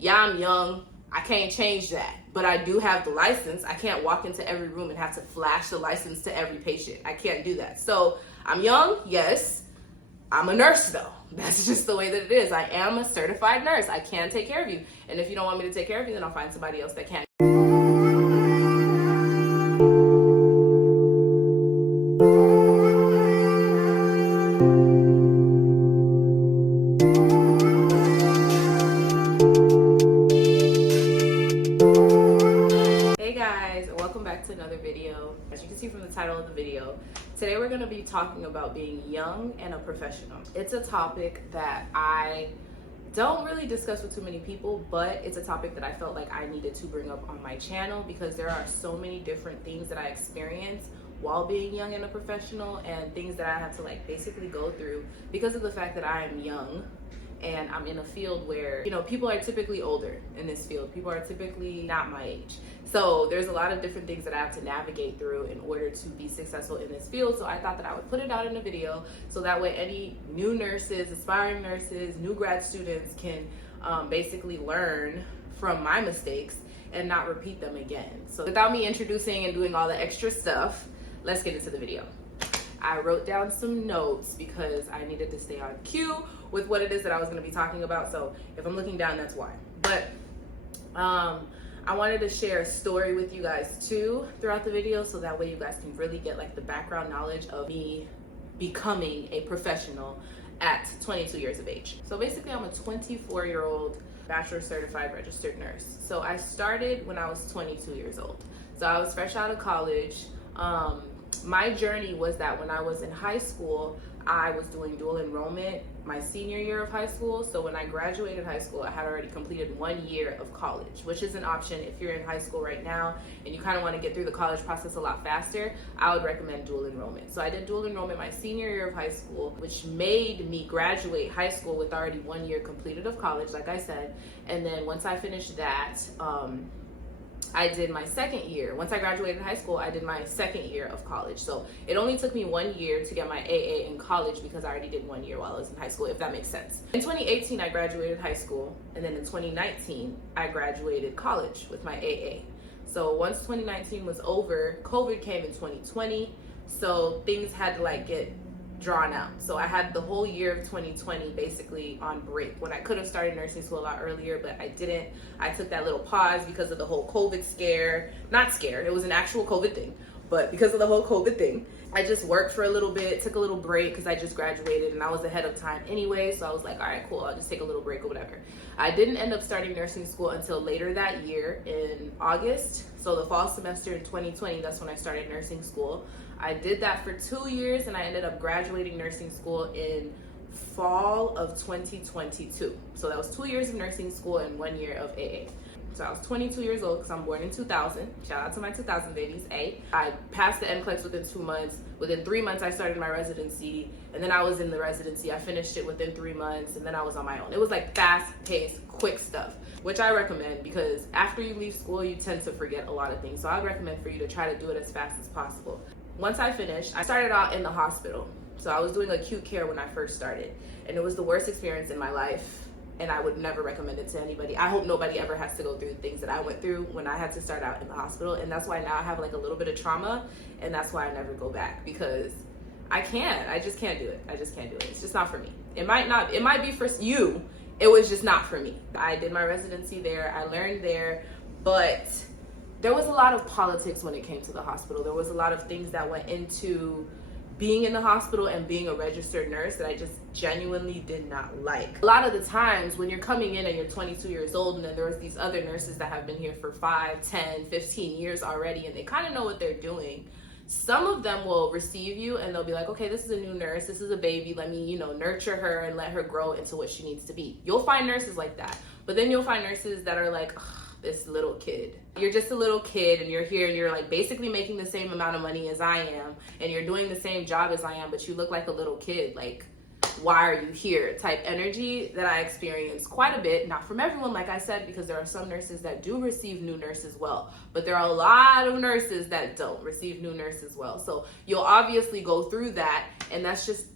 Yeah, I'm young. I can't change that. But I do have the license. I can't walk into every room and have to flash the license to every patient. I can't do that. So I'm young, yes. I'm a nurse though. That's just the way that it is. I am a certified nurse. I can take care of you. And if you don't want me to take care of you, then I'll find somebody else that can. Hey guys, and welcome back to another video. As you can see from the title of the video, today we're going to be talking about being young and a professional. It's a topic that I don't really discuss with too many people, but it's a topic that I felt like I needed to bring up on my channel because there are so many different things that I experience while being young and a professional, and things that I have to basically go through because of the fact that I am young and I'm in a field where, people are typically older in this field. People are typically not my age. So there's a lot of different things that I have to navigate through in order to be successful in this field. So I thought that I would put it out in a video so that way any new nurses, aspiring nurses, new grad students can basically learn from my mistakes and not repeat them again. So without me introducing and doing all the extra stuff, let's get into the video. I wrote down some notes because I needed to stay on cue with what it is that I was going to be talking about. So if I'm looking down, that's why. But I wanted to share a story with you guys too throughout the video, so that way you guys can really get the background knowledge of me becoming a professional at 22 years of age. So basically I'm a 24-year-old bachelor certified registered nurse. So I started when I was 22 years old. So I was fresh out of college. My journey was that when I was in high school, I was doing dual enrollment my senior year of high school. So when I graduated high school, I had already completed 1 year of college, which is an option if you're in high school right now and you kind of want to get through the college process a lot faster. I would recommend dual enrollment. So I did dual enrollment my senior year of high school, which made me graduate high school with already 1 year completed of college, like I said. And then once I finished that, I did my second year. Once I graduated high school, I did my second year of college. So it only took me 1 year to get my AA in college because I already did 1 year while I was in high school, if that makes sense. In 2018, I graduated high school. And then in 2019, I graduated college with my AA. So once 2019 was over, COVID came in 2020. So things had to get drawn out. So I had the whole year of 2020 basically on break when I could have started nursing school a lot earlier, but I didn't. I took that little pause because of the whole COVID scare. Not scare, it was an actual COVID thing, but because of the whole COVID thing, I just worked for a little bit, took a little break because I just graduated and I was ahead of time anyway. So I was like, all right, cool, I'll just take a little break or whatever. I didn't end up starting nursing school until later that year in August. So the fall semester in 2020, that's when I started nursing school. I did that for 2 years and I ended up graduating nursing school in fall of 2022. So that was 2 years of nursing school and 1 year of AA. So I was 22 years old because I'm born in 2000. Shout out to my 2000 babies, I passed the NCLEX within 2 months. Within 3 months, I started my residency. And then I was in the residency. I finished it within 3 months and then I was on my own. It was fast-paced, quick stuff, which I recommend because after you leave school, you tend to forget a lot of things. So I recommend for you to try to do it as fast as possible. Once I finished, I started out in the hospital. So I was doing acute care when I first started. And it was the worst experience in my life. And I would never recommend it to anybody. I hope nobody ever has to go through the things that I went through when I had to start out in the hospital. And that's why now I have a little bit of trauma. And that's why I never go back because I just can't do it. I just can't do it. It's just not for me. It might be for you. It was just not for me. I did my residency there. I learned there, but there was a lot of politics when it came to the hospital. There was a lot of things that went into being in the hospital and being a registered nurse that I just genuinely did not like. A lot of the times when you're coming in and you're 22 years old and then there's these other nurses that have been here for 5, 10, 15 years already and they kind of know what they're doing. Some of them will receive you and they'll be like, okay, this is a new nurse, this is a baby, let me, nurture her and let her grow into what she needs to be. You'll find nurses like that. But then you'll find nurses that are like, this little kid. You're just a little kid and you're here and you're basically making the same amount of money as I am and you're doing the same job as I am, but you look like a little kid. Why are you here? Type energy that I experience quite a bit. Not from everyone, like I said, because there are some nurses that do receive new nurses well, but there are a lot of nurses that don't receive new nurses well. So you'll obviously go through that, and that's just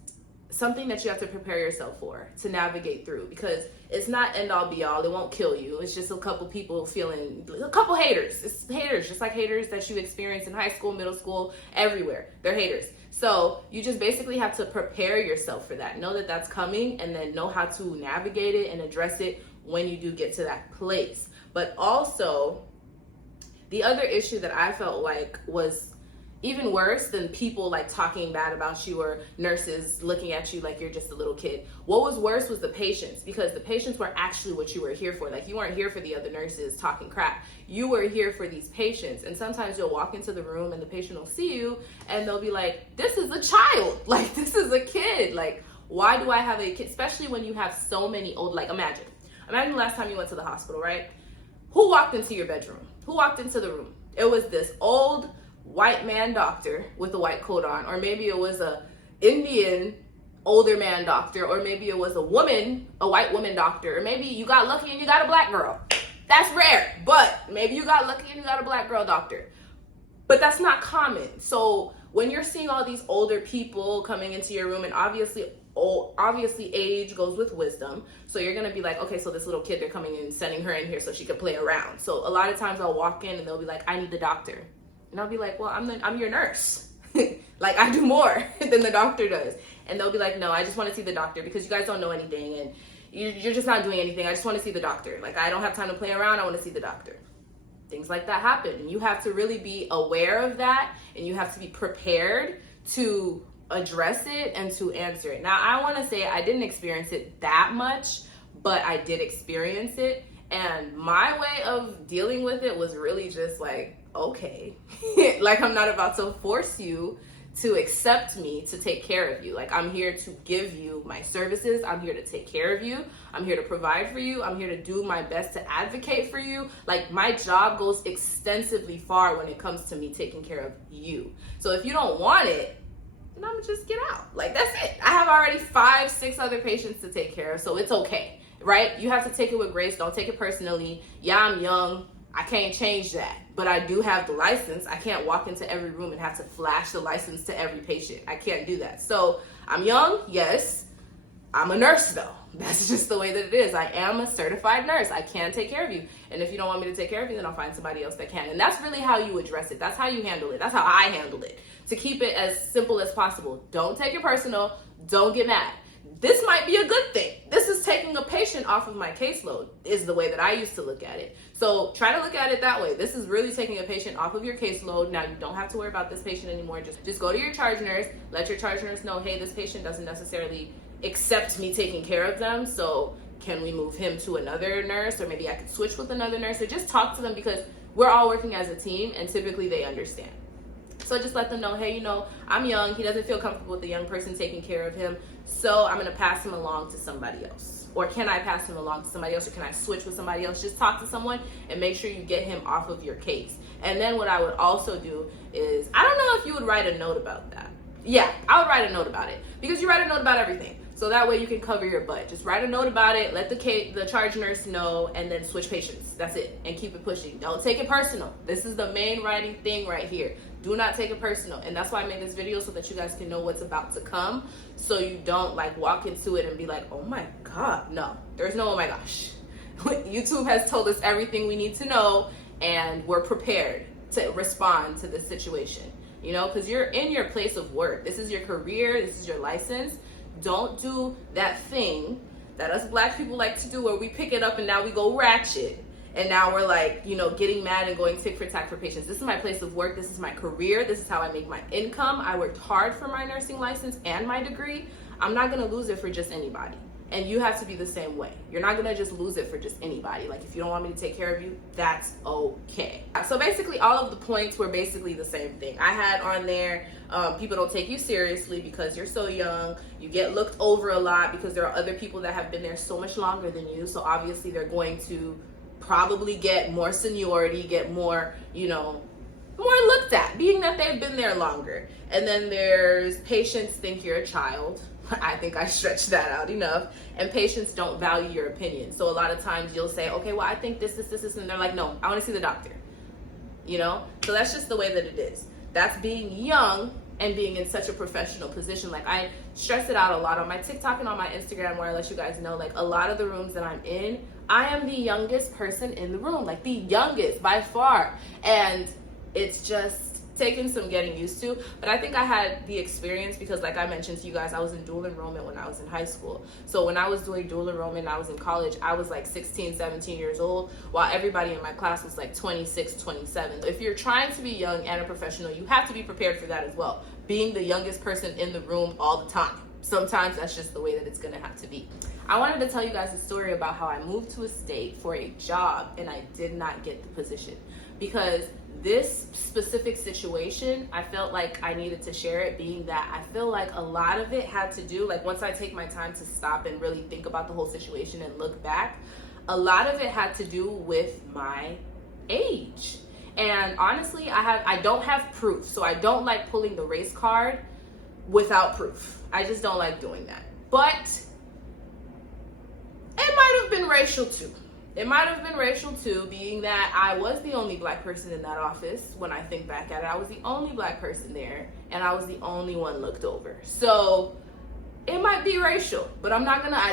something that you have to prepare yourself for, to navigate through, because it's not end all be all. It won't kill you. It's just a couple people feeling, a couple haters. It's haters, just like haters that you experience in high school, middle school, everywhere. They're haters. So you just basically have to prepare yourself for that. Know that that's coming, and then know how to navigate it and address it when you do get to that place. But also, the other issue that I felt like was even worse than people like talking bad about you or nurses looking at you like you're just a little kid. What was worse was the patients, because the patients were actually what you were here for. Like, you weren't here for the other nurses talking crap. You were here for these patients. And sometimes you'll walk into the room and the patient will see you and they'll be like, this is a child. Like, this is a kid. Like, why do I have a kid? Especially when you have so many old, like, imagine the last time you went to the hospital, right? Who walked into your bedroom? Who walked into the room? It was this old white man doctor with a white coat on, or maybe it was a Indian older man doctor, or maybe it was a white woman doctor, or maybe you got lucky and you got a black girl. That's rare, but maybe you got lucky and you got a black girl doctor. But that's not common. So when you're seeing all these older people coming into your room, and obviously age goes with wisdom, so you're gonna be like, okay, so this little kid, they're coming in, sending her in here so she could play around. So a lot of times I'll walk in and they'll be like, I need the doctor. And I'll be like, well, I'm your nurse. Like, I do more than the doctor does. And they'll be like, no, I just want to see the doctor because you guys don't know anything and you're just not doing anything. I just want to see the doctor. Like, I don't have time to play around. I want to see the doctor. Things like that happen. And you have to really be aware of that, and you have to be prepared to address it and to answer it. Now, I want to say I didn't experience it that much, but I did experience it. And my way of dealing with it was really just like, okay, like, I'm not about to force you to accept me to take care of you. Like, I'm here to give you my services. I'm here to take care of you. I'm here to provide for you. I'm here to do my best to advocate for you. Like, my job goes extensively far when it comes to me taking care of you. So if you don't want it, then I'm gonna just get out. Like, that's it. I have already 5-6 other patients to take care of, so it's okay, right? You have to take it with grace. Don't take it personally. Yeah, I'm young. I can't change that, but I do have the license. I can't walk into every room and have to flash the license to every patient. I can't do that. So I'm young, yes. I'm a nurse though. That's just the way that it is. I am a certified nurse. I can take care of you. And if you don't want me to take care of you, then I'll find somebody else that can. And that's really how you address it. That's how you handle it. That's how I handled it. To keep it as simple as possible. Don't take it personal. Don't get mad. This might be a good thing. This is taking a patient off of my caseload, is the way that I used to look at it. So try to look at it that way. This is really taking a patient off of your caseload. Now, you don't have to worry about this patient anymore. Just go to your charge nurse, let your charge nurse know, hey, this patient doesn't necessarily accept me taking care of them, so can we move him to another nurse, or maybe I could switch with another nurse, or just talk to them, because we're all working as a team and typically they understand. So just let them know, hey, I'm young. He doesn't feel comfortable with the young person taking care of him. So I'm going to pass him along to somebody else. Or can I pass him along to somebody else? Or can I switch with somebody else? Just talk to someone and make sure you get him off of your case. And then what I would also do is, I don't know if you would write a note about that. Yeah, I would write a note about it, because you write a note about everything. So that way you can cover your butt. Just write a note about it, let the charge nurse know, and then switch patients. That's it. And keep it pushing. Don't take it personal. This is the main writing thing right here. Do not take it personal. And that's why I made this video, so that you guys can know what's about to come. So you don't like walk into it and be like, oh my God. No, there's no oh my gosh. YouTube has told us everything we need to know, and we're prepared to respond to this situation. Because you're in your place of work. This is your career. This is your license. Don't do that thing that us black people like to do, where we pick it up and now we go ratchet. And now we're like, getting mad and going tick for tack for patients. This is my place of work. This is my career. This is how I make my income. I worked hard for my nursing license and my degree. I'm not going to lose it for just anybody. And you have to be the same way. You're not going to just lose it for just anybody. Like, if you don't want me to take care of you, that's okay. So basically, all of the points were basically the same thing. I had on there, people don't take you seriously because you're so young. You get looked over a lot because there are other people that have been there so much longer than you. So obviously, they're going to probably get more seniority, get more, more looked at, being that they've been there longer. And then there's patients think you're a child. I think I stretched that out enough. And patients don't value your opinion. So a lot of times you'll say, okay, well, I think this, and they're like, no, I want to see the doctor. So that's just the way that it is. That's being young and being in such a professional position. Like, I stress it out a lot on my TikTok and on my Instagram, where I let you guys know, like, a lot of the rooms that I'm in, I am the youngest person in the room, like the youngest by far. And it's just taken some getting used to, but I think I had the experience because, like I mentioned to you guys, I was in dual enrollment when I was in high school. So when I was doing dual enrollment and I was in college, I was like 16, 17 years old, while everybody in my class was like 26, 27. If you're trying to be young and a professional, you have to be prepared for that as well. Being the youngest person in the room all the time. Sometimes that's just the way that it's gonna have to be. I wanted to tell you guys a story about how I moved to a state for a job and I did not get the position, because this specific situation, I felt like I needed to share it, being that I feel like a lot of it had to do, like, once I take my time to stop and really think about the whole situation and look back, a lot of it had to do with my age. And honestly, I don't have proof, so I don't like pulling the race card without proof. I just don't like doing that. But it might have been racial too. It might have been racial too, being that I was the only black person in that office. When I think back at it, I was the only black person there, and I was the only one looked over. So it might be racial, but I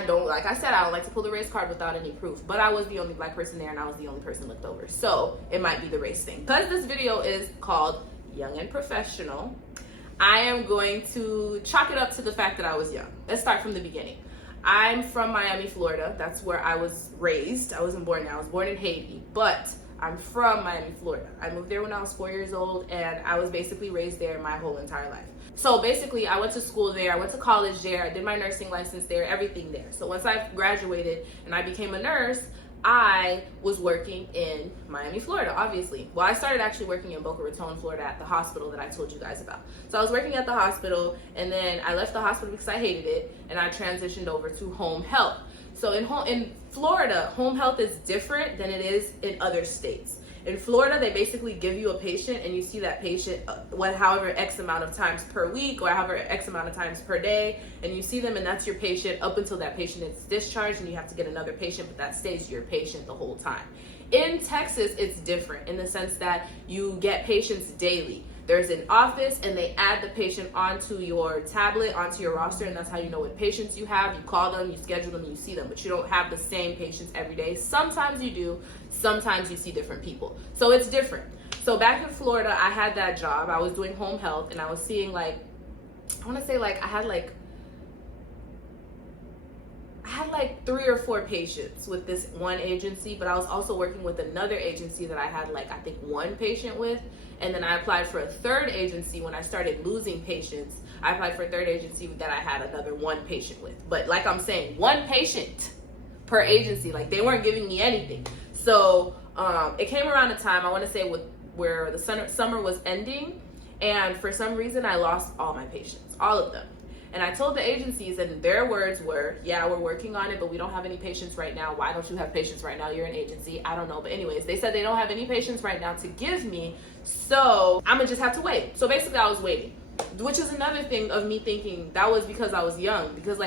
don't like to pull the race card without any proof, but I was the only black person there and I was the only person looked over. So it might be the race thing. Because this video is called Young and Professional, I am going to chalk it up to the fact that I was young. Let's start from the beginning. I'm from Miami, Florida. That's where I was raised. I wasn't born there. I was born in Haiti, but I'm from Miami, Florida. I moved there when I was 4 years old, and I was basically raised there my whole entire life. So basically, I went to school there. I went to college there. I did my nursing license there, everything there. So once I graduated and I became a nurse, I was working in Miami, Florida, obviously. Well, I started actually working in Boca Raton, Florida at the hospital that I told you guys about. So I was working at the hospital, and then I left the hospital because I hated it, and I transitioned over to home health. So in Florida, home health is different than it is in other states. In Florida, they basically give you a patient and you see that patient however X amount of times per week or however X amount of times per day, and you see them and that's your patient up until that patient is discharged and you have to get another patient, but that stays your patient the whole time. In Texas, it's different in the sense that you get patients daily. There's an office and they add the patient onto your tablet, onto your roster, and that's how you know what patients you have. You call them, you schedule them, you see them, but you don't have the same patients every day. Sometimes you do, sometimes you see different people. So it's different. So back in Florida, I had that job. I was doing home health and I was seeing I had 3 or 4 patients with this one agency, but I was also working with another agency that I had I think 1 patient with. And then I applied for a 3rd agency when I started losing patients. I applied for a 3rd agency that I had another 1 patient with. But like I'm saying, 1 patient per agency. Like, they weren't giving me anything. So it came around a time, I want to say, where the summer was ending. And for some reason, I lost all my patients, all of them. And I told the agencies, and their words were, yeah, we're working on it, but we don't have any patients right now. Why don't you have patients right now? You're an agency. I don't know. But anyways, they said they don't have any patients right now to give me, so I'm going to just have to wait. So basically, I was waiting, which is another thing of me thinking that was because I was young. Because,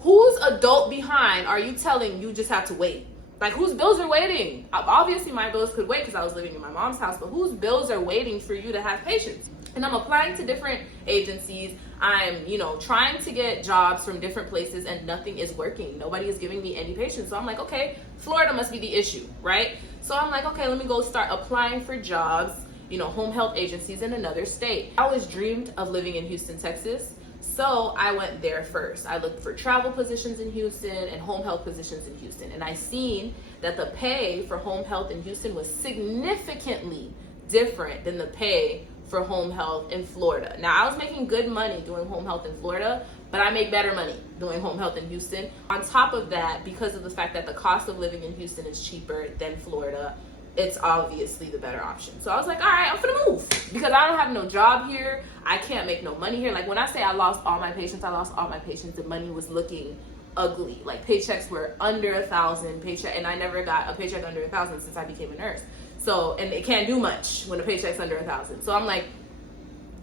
whose adult behind are you telling you just have to wait? Whose bills are waiting? Obviously, my bills could wait because I was living in my mom's house, but whose bills are waiting for you to have patients? And I'm applying to different agencies. I'm, trying to get jobs from different places and nothing is working. Nobody is giving me any patients. So I'm like, okay, Florida must be the issue, right? So I'm like, okay, let me go start applying for jobs, home health agencies in another state. I always dreamed of living in Houston, Texas. So I went there first. I looked for travel positions in Houston and home health positions in Houston. And I seen that the pay for home health in Houston was significantly different than the pay for home health in Florida. Now, I was making good money doing home health in Florida, but I make better money doing home health in Houston. On top of that, because of the fact that the cost of living in Houston is cheaper than Florida, it's obviously the better option. So I was like, all right, I'm gonna move because I don't have no job here. I can't make no money here. When I say I lost all my patients, I lost all my patients. The money was looking ugly. Paychecks were under $1,000 and I never got a paycheck under $1,000 since I became a nurse. So, and it can't do much when a paycheck's under $1,000. So I'm like,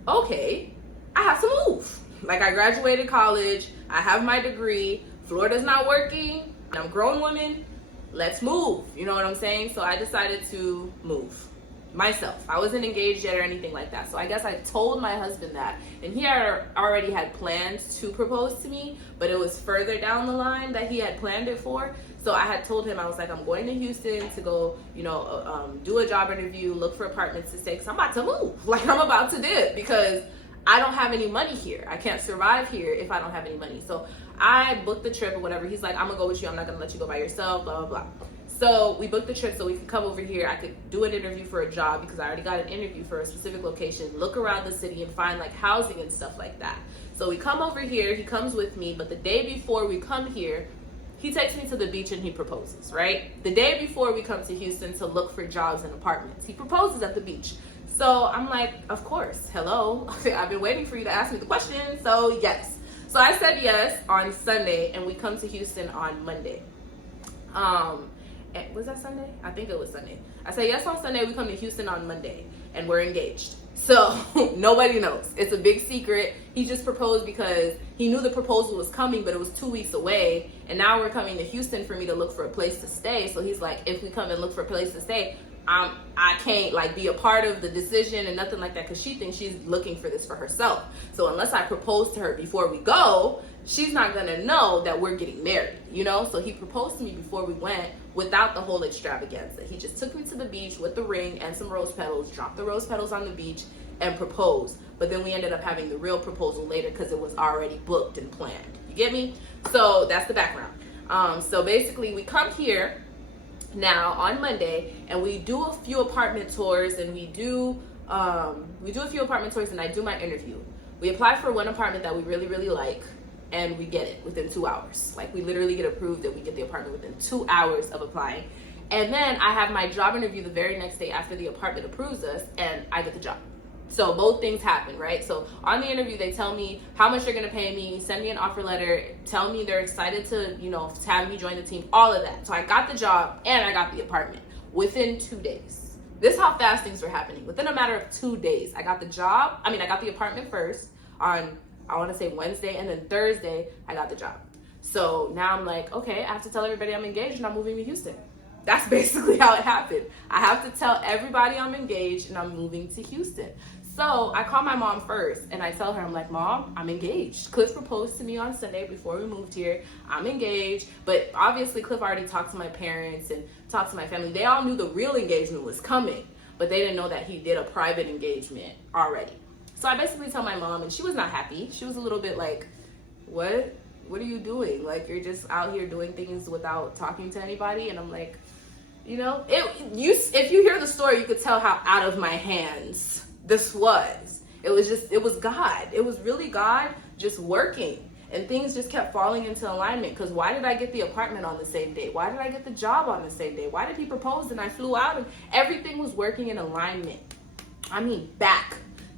okay, I have to move. I graduated college, I have my degree, Florida's not working, I'm a grown woman, let's move. You know what I'm saying? So I decided to move. myself. I wasn't engaged yet or anything like that. So I guess I told my husband that, and he already had plans to propose to me, but it was further down the line that he had planned it for. So I had told him, I was like, I'm going to Houston to go, do a job interview, look for apartments to stay, because I'm about to move. Like, I'm about to dip because I don't have any money here. I can't survive here if I don't have any money. So I booked the trip or whatever. He's like, I'm gonna go with you. I'm not gonna let you go by yourself, blah, blah, blah. So we booked the trip so we could come over here. I could do an interview for a job because I already got an interview for a specific location, look around the city and find like housing and stuff like that. So we come over here, he comes with me, but the day before we come here, he takes me to the beach and he proposes, right? The day before we come to Houston to look for jobs and apartments, he proposes at the beach. So I'm like, of course, hello. I've been waiting for you to ask me the question, so yes. So I said yes on Sunday and we come to Houston on Monday. Was that Sunday? I think it was Sunday. I said yes on Sunday, we come to Houston on Monday and we're engaged. So nobody knows. It's a big secret. He just proposed because he knew the proposal was coming, but it was 2 weeks away. And now we're coming to Houston for me to look for a place to stay. So he's like, if we come and look for a place to stay, I can't like be a part of the decision and nothing like that because she thinks she's looking for this for herself. So unless I propose to her before we go, she's not gonna know that we're getting married, So he proposed to me before we went without the whole extravaganza. He just took me to the beach with the ring and some rose petals, dropped the rose petals on the beach and proposed. But then we ended up having the real proposal later because it was already booked and planned. You get me? So that's the background. So basically we come here now on Monday and we do a few apartment tours and I do my interview. We apply for one apartment that we really, really like and we get it within 2 hours. Like we literally get approved and we get the apartment within 2 hours of applying. And then I have my job interview the very next day after the apartment approves us and I get the job. So both things happen, right? So on the interview, they tell me how much they're gonna pay me, send me an offer letter, tell me they're excited to, have me join the team, all of that. So I got the job and I got the apartment within 2 days. This is how fast things were happening. Within a matter of 2 days, I got the apartment first on, I wanna say Wednesday, and then Thursday, I got the job. So now I'm like, okay, I have to tell everybody I'm engaged and I'm moving to Houston. That's basically how it happened. I have to tell everybody I'm engaged and I'm moving to Houston. So I call my mom first and I tell her, I'm like, Mom, I'm engaged. Cliff proposed to me on Sunday before we moved here. I'm engaged. But obviously Cliff already talked to my parents and talked to my family. They all knew the real engagement was coming, but they didn't know that he did a private engagement already. So I basically tell my mom and she was not happy. She was a little bit like, what are you doing? Like, you're just out here doing things without talking to anybody. And I'm like, if you hear the story, you could tell how out of my hands this was. It was God. It was really God just working. And things just kept falling into alignment. Because why did I get the apartment on the same day? Why did I get the job on the same day? Why did he propose and I flew out and everything was working in alignment? I mean, back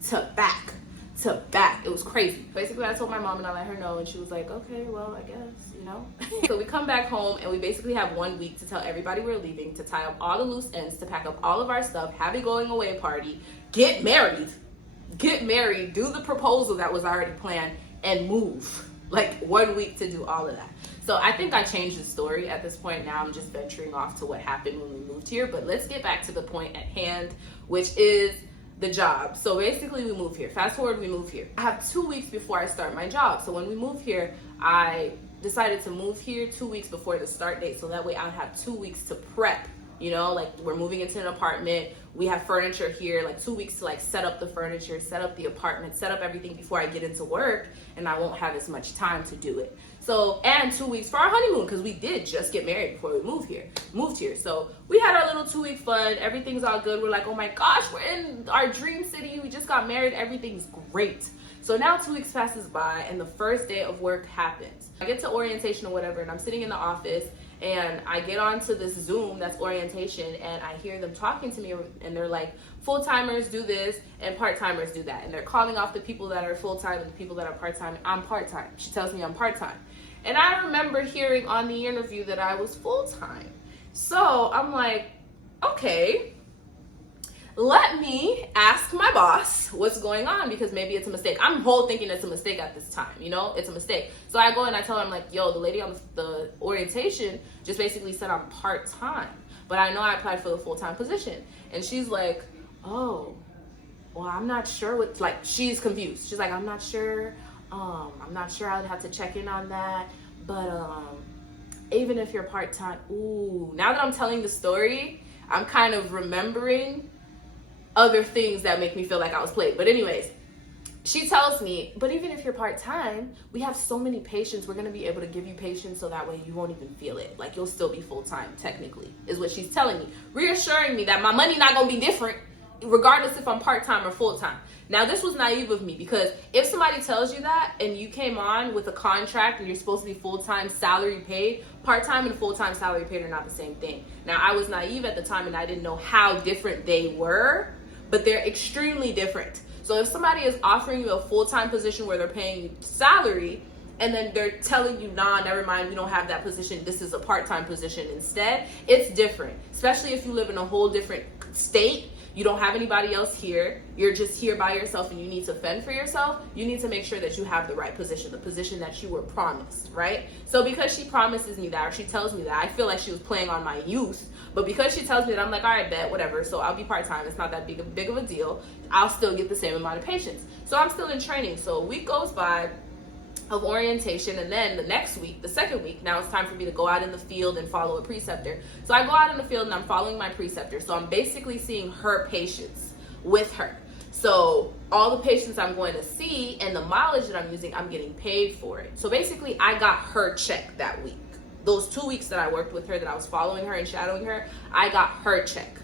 to back to back. It was crazy. Basically, I told my mom and I let her know and she was like, okay, well, I guess, So we come back home and we basically have 1 week to tell everybody we're leaving, to tie up all the loose ends, to pack up all of our stuff, have a going away party, get married, do the proposal that was already planned, and move. Like 1 week to do all of that. So I think I changed the story at this point. Now I'm just venturing off to what happened when we moved here. But let's get back to the point at hand, which is the job. So basically we move here. Fast forward, we move here. I have 2 weeks before I start my job. So when we move here, I decided to move here 2 weeks before the start date. So that way I would have 2 weeks to prep. Like we're moving into an apartment. We have furniture here, like 2 weeks to like set up the furniture, set up the apartment, set up everything before I get into work, and I won't have as much time to do it. So, and 2 weeks for our honeymoon, because we did just get married before we moved here. So we had our little 2 week fun. Everything's all good. We're like, oh my gosh, we're in our dream city. We just got married. Everything's great. So now 2 weeks passes by and the first day of work happens. I get to orientation or whatever, and I'm sitting in the office and I get onto this Zoom that's orientation, and I hear them talking to me and they're like, full-timers do this and part-timers do that. And they're calling off the people that are full-time and the people that are part-time. I'm part-time. She tells me I'm part-time. And I remember hearing on the interview that I was full-time. So I'm like, okay, let me ask my boss what's going on, because maybe it's a mistake. I'm whole thinking it's a mistake at this time, it's a mistake. So I go and I tell her, I'm like, yo, the lady on the orientation just basically said I'm part-time, but I know I applied for the full-time position. And she's like, oh, well, I'm not sure what, like, she's confused. She's like, I'm not sure. I'm not sure. I'd have to check in on that. But even if you're part-time, ooh, now that I'm telling the story, I'm kind of remembering other things that make me feel like I was played. But anyways, she tells me, but even if you're part-time, we have so many patients, we're going to be able to give you patients so that way you won't even feel it. Like, you'll still be full-time, technically, is what she's telling me. Reassuring me that my money not going to be different, regardless if I'm part-time or full-time. Now, this was naive of me, because if somebody tells you that and you came on with a contract and you're supposed to be full-time salary paid, part-time and full-time salary paid are not the same thing. Now, I was naive at the time and I didn't know how different they were, but they're extremely different. So if somebody is offering you a full-time position where they're paying you salary, and then they're telling you, nah, never mind, we don't have that position, this is a part-time position instead, it's different. Especially if you live in a whole different state, you don't have anybody else here, you're just here by yourself and you need to fend for yourself, you need to make sure that you have the right position, the position that you were promised, right? So because she promises me that, or she tells me that, I feel like she was playing on my youth, but because she tells me that, I'm like, all right, bet, whatever, so I'll be part-time, it's not that big of a deal, I'll still get the same amount of patients. So I'm still in training, so a week goes by of orientation, and then the next week, the second week, now it's time for me to go out in the field and follow a preceptor. So I go out in the field and I'm following my preceptor. So I'm basically seeing her patients with her. So all the patients I'm going to see and the mileage that I'm using, I'm getting paid for it. So basically I got her check that week. Those 2 weeks that I worked with her, that I was following her and shadowing her, I got her check.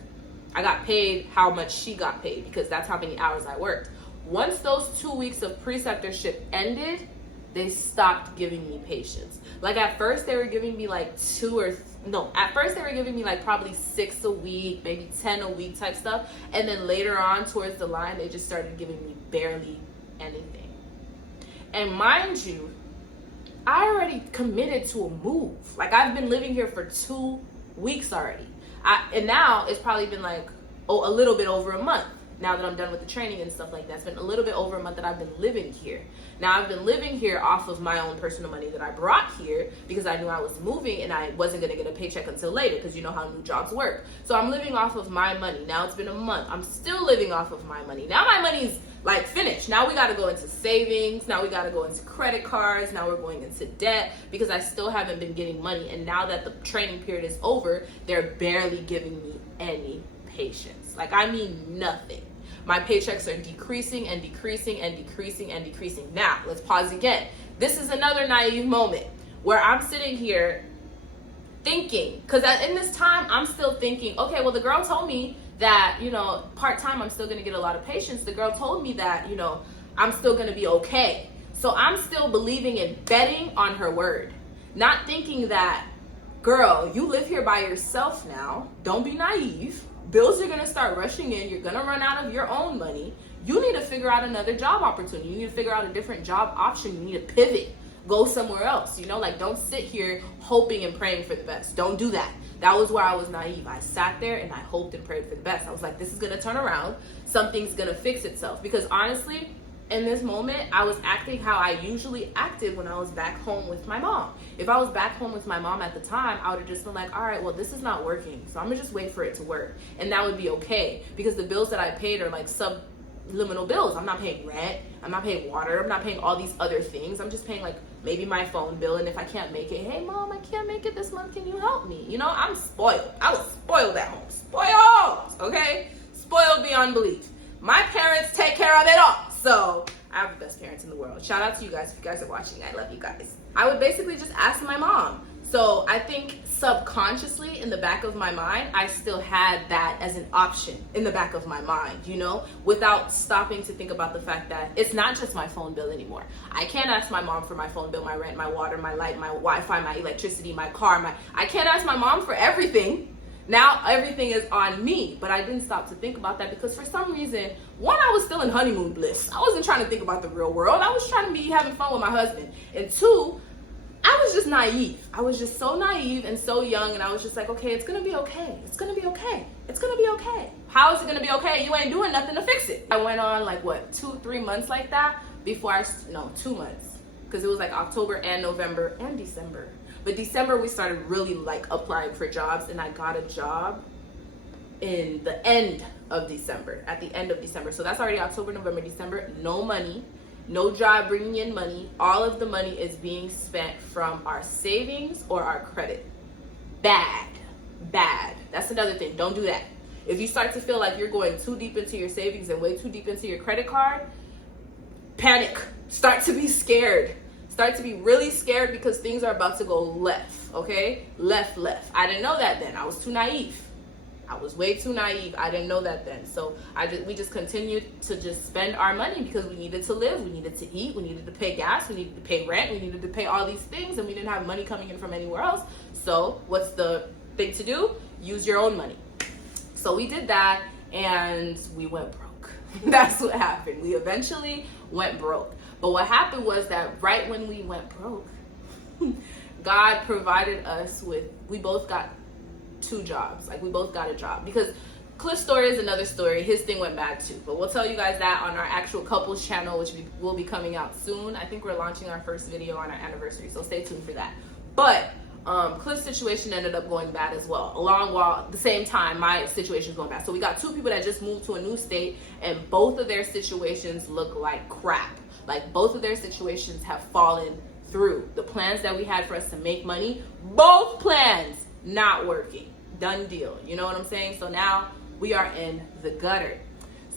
I got paid how much she got paid, because that's how many hours I worked. Once those 2 weeks of preceptorship ended, they stopped giving me patients. Like, at first they were giving me like at first they were giving me like probably 6 a week, maybe 10 a week type stuff. And then later on towards the line, they just started giving me barely anything. And mind you, I already committed to a move. Like, I've been living here for 2 weeks already. And now it's probably been like, a little bit over a month. Now that I'm done with the training and stuff like that, it's been a little bit over a month that I've been living here. Now, I've been living here off of my own personal money that I brought here, because I knew I was moving and I wasn't going to get a paycheck until later, because you know how new jobs work. So I'm living off of my money. Now it's been a month. I'm still living off of my money. Now my money's like finished. Now we got to go into savings. Now we got to go into credit cards. Now we're going into debt, because I still haven't been getting money. And now that the training period is over, they're barely giving me any patience. Like, I mean nothing. My paychecks are decreasing and decreasing and decreasing and decreasing. Now, let's pause again. This is another naive moment where I'm sitting here thinking, because in this time, I'm still thinking, okay, well, the girl told me that, part-time, I'm still going to get a lot of patients. The girl told me that, I'm still going to be okay. So I'm still believing and betting on her word, not thinking that, girl, you live here by yourself now. Don't be naive. Bills are going to start rushing in. You're going to run out of your own money. You need to figure out another job opportunity. You need to figure out a different job option. You need to pivot. Go somewhere else. Don't sit here hoping and praying for the best. Don't do that. That was where I was naive. I sat there and I hoped and prayed for the best. I was like, this is going to turn around. Something's going to fix itself. Because honestly, in this moment, I was acting how I usually acted when I was back home with my mom. If I was back home with my mom at the time, I would have just been like, all right, well, this is not working, so I'm gonna just wait for it to work. And that would be okay, because the bills that I paid are like subliminal bills. I'm not paying rent, I'm not paying water, I'm not paying all these other things. I'm just paying like maybe my phone bill, and if I can't make it, hey mom, I can't make it this month, can you help me? I'm spoiled. I was spoiled at home. Spoiled, okay? Spoiled beyond belief. My parents take care of it all. So I have the best parents in the world. Shout out to you guys if you guys are watching. I love you guys. I would basically just ask my mom. So I think subconsciously in the back of my mind, I still had that as an option in the back of my mind, without stopping to think about the fact that it's not just my phone bill anymore. I can't ask my mom for my phone bill, my rent, my water, my light, my Wi-Fi, my electricity, my car. I can't ask my mom for everything. Now everything is on me, but I didn't stop to think about that, because for some reason, one, I was still in honeymoon bliss. I wasn't trying to think about the real world. I was trying to be having fun with my husband. And two, I was just naive. I was just so naive and so young, and I was just like, okay, it's gonna be okay. It's gonna be okay. It's gonna be okay. How is it gonna be okay? You ain't doing nothing to fix it. I went on 2-3 months like that before 2 months, because it was like October and November and December. But December, we started really applying for jobs, and I got a job in the end of December, at the end of December. So that's already October, November, December. No money, no job bringing in money. All of the money is being spent from our savings or our credit. Bad. That's another thing. Don't do that. If you start to feel like you're going too deep into your savings and way too deep into your credit card, panic. Start to be scared. Start to be really scared because things are about to go left, okay? Left. I didn't know that then. I was too naive. I was way too naive. I didn't know that then. So we just continued to just spend our money because we needed to live, we needed to eat, we needed to pay gas, we needed to pay rent, we needed to pay all these things, and we didn't have money coming in from anywhere else. So what's the thing to do? Use your own money. So we did that and we went broke. That's what happened. We eventually went broke. But what happened was that right when we went broke, God provided us with, we both got 2 jobs. Like, we both got a job. Because Cliff's story is another story. His thing went bad too. But we'll tell you guys that on our actual couples channel, which will be coming out soon. I think we're launching our first video on our anniversary, so stay tuned for that. But Cliff's situation ended up going bad as well. While at the same time, my situation was going bad. So we got 2 people that just moved to a new state, and both of their situations look like crap. Like, both of their situations have fallen through. The plans that we had for us to make money, both plans not working. Done deal. You know what I'm saying? So now we are in the gutter.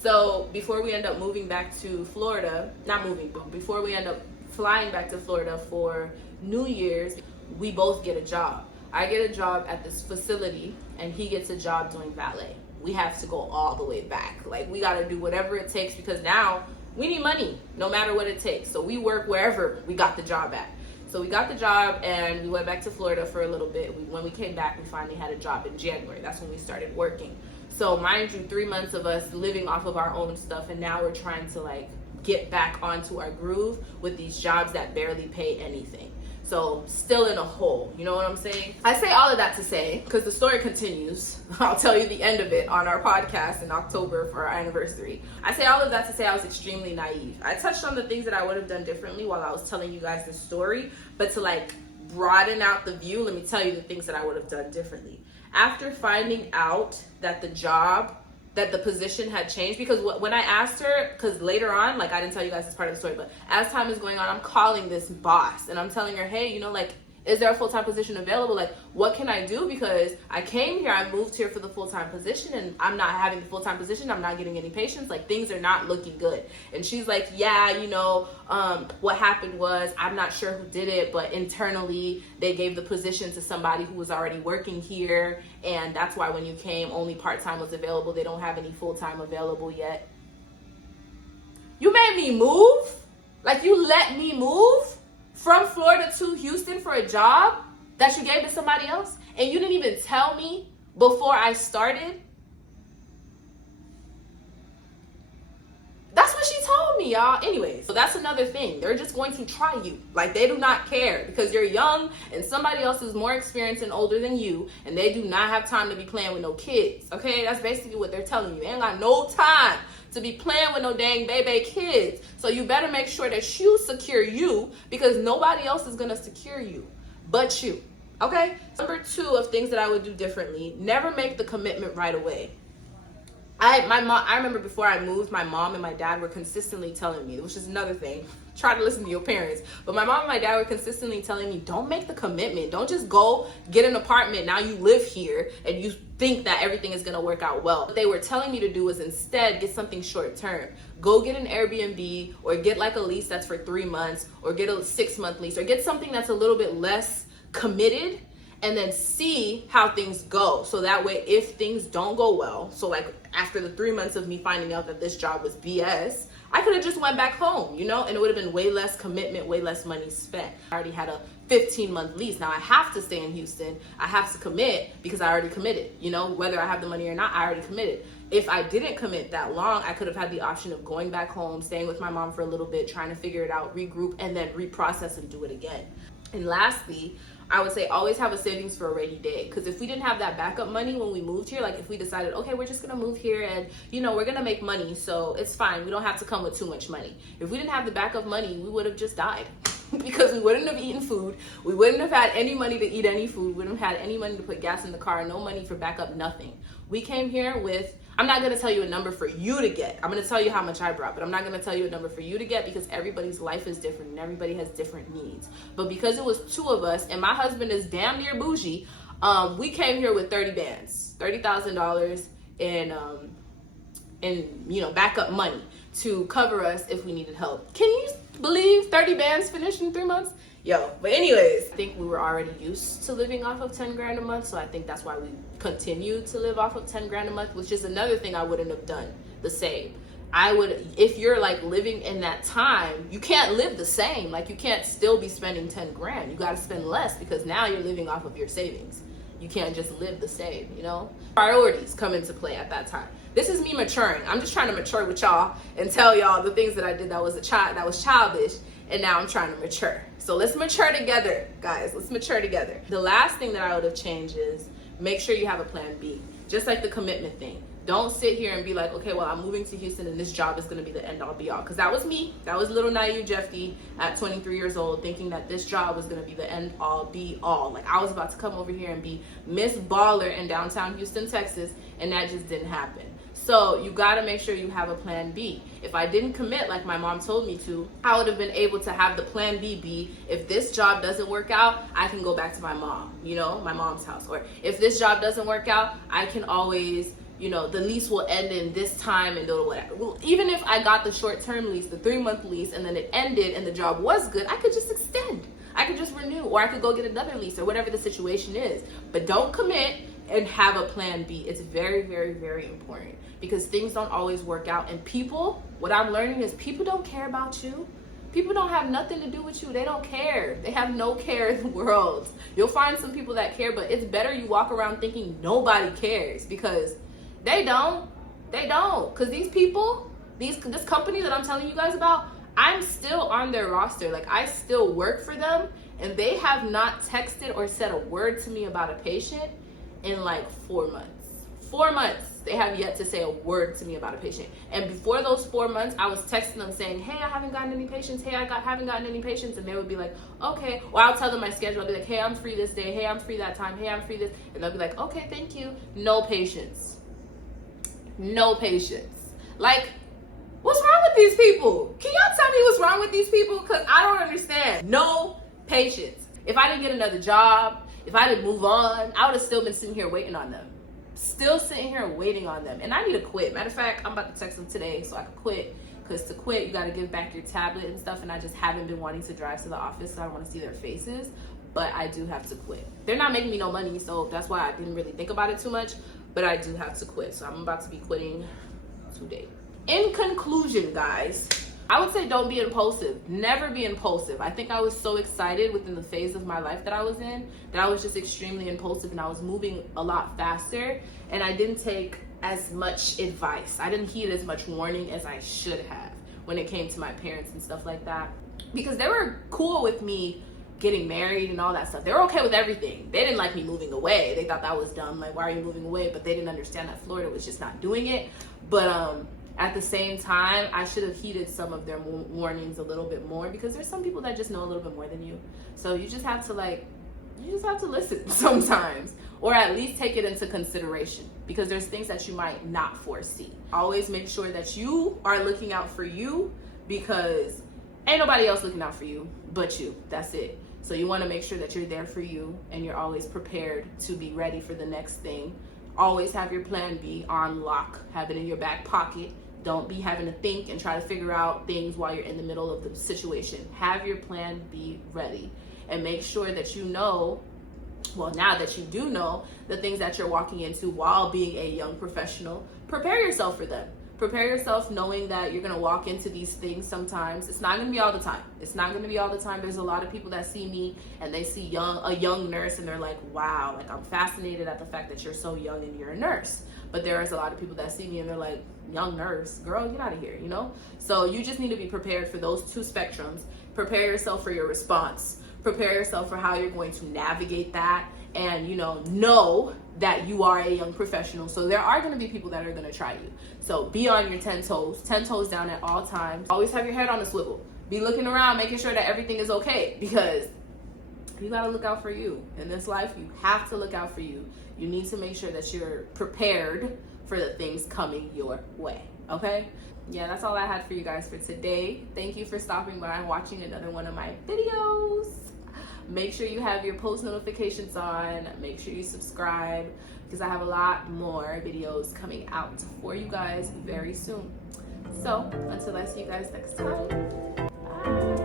So before we end up moving back to Florida, not moving, but before we end up flying back to Florida for New Year's, we both get a job. I get a job at this facility and he gets a job doing valet. We have to go all the way back. Like, we got to do whatever it takes because now we need money no matter what it takes. So we work wherever we got the job at. So we got the job and we went back to Florida for a little bit. When we came back, we finally had a job in January. That's when we started working. So mind you, 3 months of us living off of our own stuff, and now we're trying to like get back onto our groove with these jobs that barely pay anything. So still in a hole, you know what I'm saying? I say all of that to say, because the story continues. I'll tell you the end of it on our podcast in October for our anniversary. I say all of that to say I was extremely naive. I touched on the things that I would have done differently while I was telling you guys the story, but to like broaden out the view, let me tell you the things that I would have done differently. After finding out that the position had changed, because when I asked her, because later on, like, I didn't tell you guys this part of the story, but as time is going on, I'm calling this boss and I'm telling her, hey, you know, like, is there a full-time position available? Like, what can I do? Because I came here, I moved here for the full-time position, and I'm not having the full-time position. I'm not getting any patients. Like, things are not looking good. And she's like, yeah, you know, what happened was, I'm not sure who did it, but internally they gave the position to somebody who was already working here. And that's why when you came, only part-time was available. They don't have any full-time available yet. You made me move? Like, you let me move from Florida to Houston for a job that you gave to somebody else, and you didn't even tell me before I started? That's what she told me, y'all. Anyways, so that's another thing. They're just going to try you. Like, they do not care because you're young and somebody else is more experienced and older than you, and they do not have time to be playing with no kids, okay? That's basically what they're telling you. They ain't got no time to be playing with no dang baby kids. So you better make sure that you secure you, because nobody else is gonna secure you but you, okay? Number 2 of things that I would do differently: never make the commitment right away. I remember before I moved, my mom and my dad were consistently telling me, which is another thing, try to listen to your parents, but my mom and my dad were consistently telling me, don't make the commitment. Don't just go get an apartment, now you live here, and you think that everything is gonna work out well. What they were telling me to do was instead get something short term. Go get an Airbnb, or get like a lease that's for 3 months, or get a 6-month lease, or get something that's a little bit less committed, and then see how things go. So that way, if things don't go well, so like after the 3 months of me finding out that this job was BS, I could have just went back home, you know, and it would have been way less commitment, way less money spent. I already had a 15-month lease. Now I have to stay in Houston. I have to commit because I already committed, you know, whether I have the money or not, I already committed. If I didn't commit that long, I could have had the option of going back home, staying with my mom for a little bit, trying to figure it out, regroup, and then reprocess and do it again. And lastly, I would say always have a savings for a rainy day. Because if we didn't have that backup money when we moved here, like if we decided, okay, we're just gonna move here and, you know, we're gonna make money, so it's fine, we don't have to come with too much money. If we didn't have the backup money, we would have just died. Because we wouldn't have eaten food, we wouldn't have had any money to eat any food, we wouldn't have had any money to put gas in the car, no money for backup, nothing. We came here with I'm not going to tell you a number for you to get. I'm going to tell you how much I brought, but I'm not going to tell you a number for you to get because everybody's life is different and everybody has different needs. But because it was 2 of us and my husband is damn near bougie, we came here with 30 bands, $30,000 in backup money to cover us if we needed help. Can you believe 30 bands finished in 3 months? Yo, but anyways, I think we were already used to living off of 10 grand a month, so I think that's why we continue to live off of 10 grand a month, which is another thing I wouldn't have done the same. I would, if you're like living in that time, you can't live the same. Like you can't still be spending 10 grand. You got to spend less because now you're living off of your savings. You can't just live the same, you know? Priorities come into play at that time. This is me maturing. I'm just trying to mature with y'all and tell y'all the things that I did that was childish, and now I'm trying to mature. So let's mature together, guys. Let's mature together. The last thing that I would have changed is make sure you have a plan B. Just like the commitment thing. Don't sit here and be like, okay, well, I'm moving to Houston and this job is going to be the end all be all. Because that was me. That was little naive Jeffy at 23 years old thinking that this job was going to be the end all be all. Like I was about to come over here and be Miss Baller in downtown Houston, Texas, and that just didn't happen. So you got to make sure you have a plan B. If I didn't commit like my mom told me to, I would have been able to have the plan B be, if this job doesn't work out, I can go back to my mom, my mom's house. Or if this job doesn't work out, I can always, the lease will end in this time and do whatever. Well, even if I got the short-term lease, the 3-month lease, and then it ended and the job was good, I could just extend. I could just renew, or I could go get another lease or whatever the situation is. But don't commit and have a plan B. It's very, very, very important because things don't always work out. And people, what I'm learning is people don't care about you. People don't have nothing to do with you. They don't care. They have no care in the world. You'll find some people that care, but it's better you walk around thinking nobody cares because they don't. They don't. Because these people, this company that I'm telling you guys about, I'm still on their roster. Like I still work for them and they have not texted or said a word to me about a patient in like 4 months. 4 months. They have yet to say a word to me about a patient. And before those 4 months, I was texting them saying, hey, I haven't gotten any patients. Hey, haven't gotten any patients. And they would be like, okay. Or I'll tell them my schedule. I'll be like, hey, I'm free this day. Hey, I'm free that time. Hey, I'm free this. And they'll be like, okay, thank you. No patients. No patients. Like, what's wrong with these people? Can y'all tell me what's wrong with these people? Because I don't understand. No patience. If I didn't get another job, if I didn't move on, I would have still been sitting here waiting on them. Still sitting here waiting on them. And I need to quit. Matter of fact, I'm about to text them today so I can quit. Because to quit, you got to give back your tablet and stuff. And I just haven't been wanting to drive to the office, so I don't want to see their faces. But I do have to quit. They're not making me no money, so that's why I didn't really think about it too much. But I do have to quit. So I'm about to be quitting today. In conclusion, guys, I would say don't be impulsive. Never be impulsive. I think I was so excited within the phase of my life that I was in that I was just extremely impulsive and I was moving a lot faster and I didn't take as much advice. I didn't heed as much warning as I should have when it came to my parents and stuff like that because they were cool with me getting married and all that stuff. They were okay with everything. They didn't like me moving away. They thought that was dumb. Like, why are you moving away? But they didn't understand that Florida was just not doing it. But at the same time, I should have heeded some of their warnings a little bit more because there's some people that just know a little bit more than you. So you just have to listen sometimes, or at least take it into consideration because there's things that you might not foresee. Always make sure that you are looking out for you because ain't nobody else looking out for you but you. That's it. So you want to make sure that you're there for you and you're always prepared to be ready for the next thing. Always have your plan B on lock. Have it in your back pocket. Don't be having to think and try to figure out things while you're in the middle of the situation. Have your plan B ready and make sure that you know, well, now that you do know the things that you're walking into while being a young professional, prepare yourself for them. Prepare yourself knowing that you're going to walk into these things sometimes. It's not going to be all the time. It's not going to be all the time. There's a lot of people that see me and they see a young nurse and they're like, wow, like I'm fascinated at the fact that you're so young and you're a nurse. But there is a lot of people that see me and they're like, young nurse, girl, get out of here, So you just need to be prepared for those two spectrums. Prepare yourself for your response. Prepare yourself for how you're going to navigate that and, know that you are a young professional. So there are going to be people that are going to try you. So be on your 10 toes down at all times. Always have your head on a swivel. Be looking around, making sure that everything is okay because you got to look out for you. In this life, you have to look out for you. You need to make sure that you're prepared for the things coming your way. Okay? Yeah, that's all I had for you guys for today. Thank you for stopping by and watching another one of my videos. Make sure you have your post notifications on. Make sure you subscribe, because I have a lot more videos coming out for you guys very soon. So until I see you guys next time, bye.